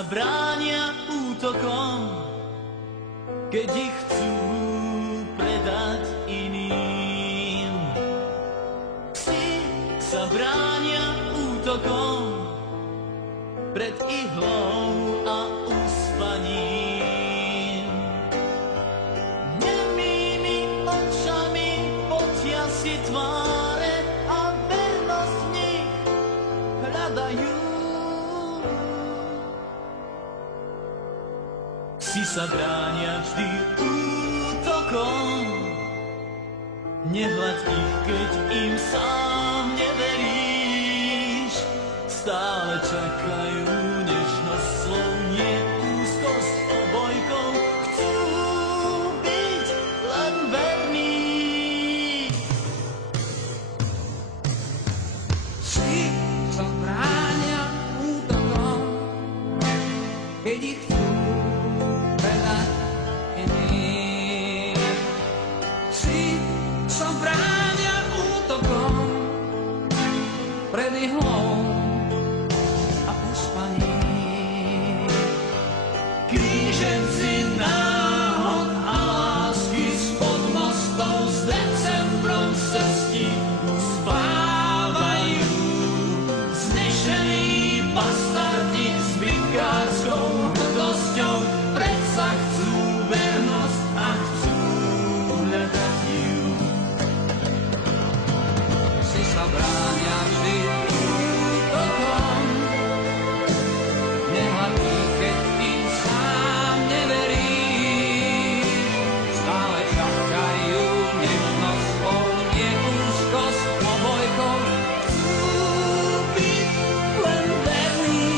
sa bránia útokom, keď ich chcú predať iným. Psi sa bránia útokom pred ihlou a uspaním. Nemými očami potia si tváre a vernosť v nich hľadajú. Psi sa bránia vždy útokom, nehľad ich, keď im sám neveríš. Stále čakajú nežnosť slov, nie úzkosť obojkou. Chcú byť len verní. Psi sa bránia útokom, keď ich chcú predať iným. Psi sa bránia útokom pred ihlou a uspaním. Kríženci náhod a lásky spod mostov s decembrom z cestí spávajú. Znešení bastardi s bytkárskou hrdosťou predsa chcú vernosť a chcú hľadať ju. Psi sa bránia vždy útokom, nehľad ich, keď im sám neveríš. Stále čakajú nežnosť spolu, nie úzkosť obojkou. Chcú byť len verní.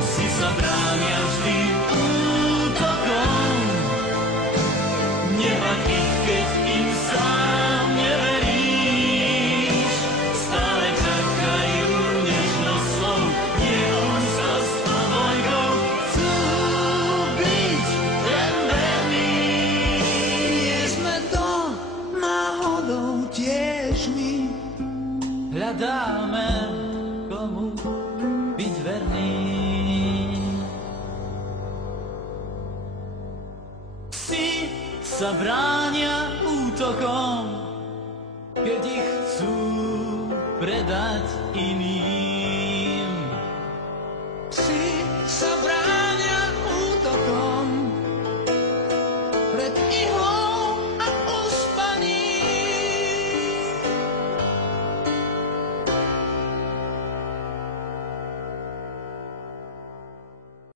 Psi sa bránia vždy útokom, nehľad ich, keď im sám neveríš. Stále čakajú nežnosť slov, nie úzkosť obojkou. Chcú byť len verní. Nie sme to náhodou tiež my. Hľadáme, komu byť verný. Psi sa bránia útokom, keď ich chcú predať iným.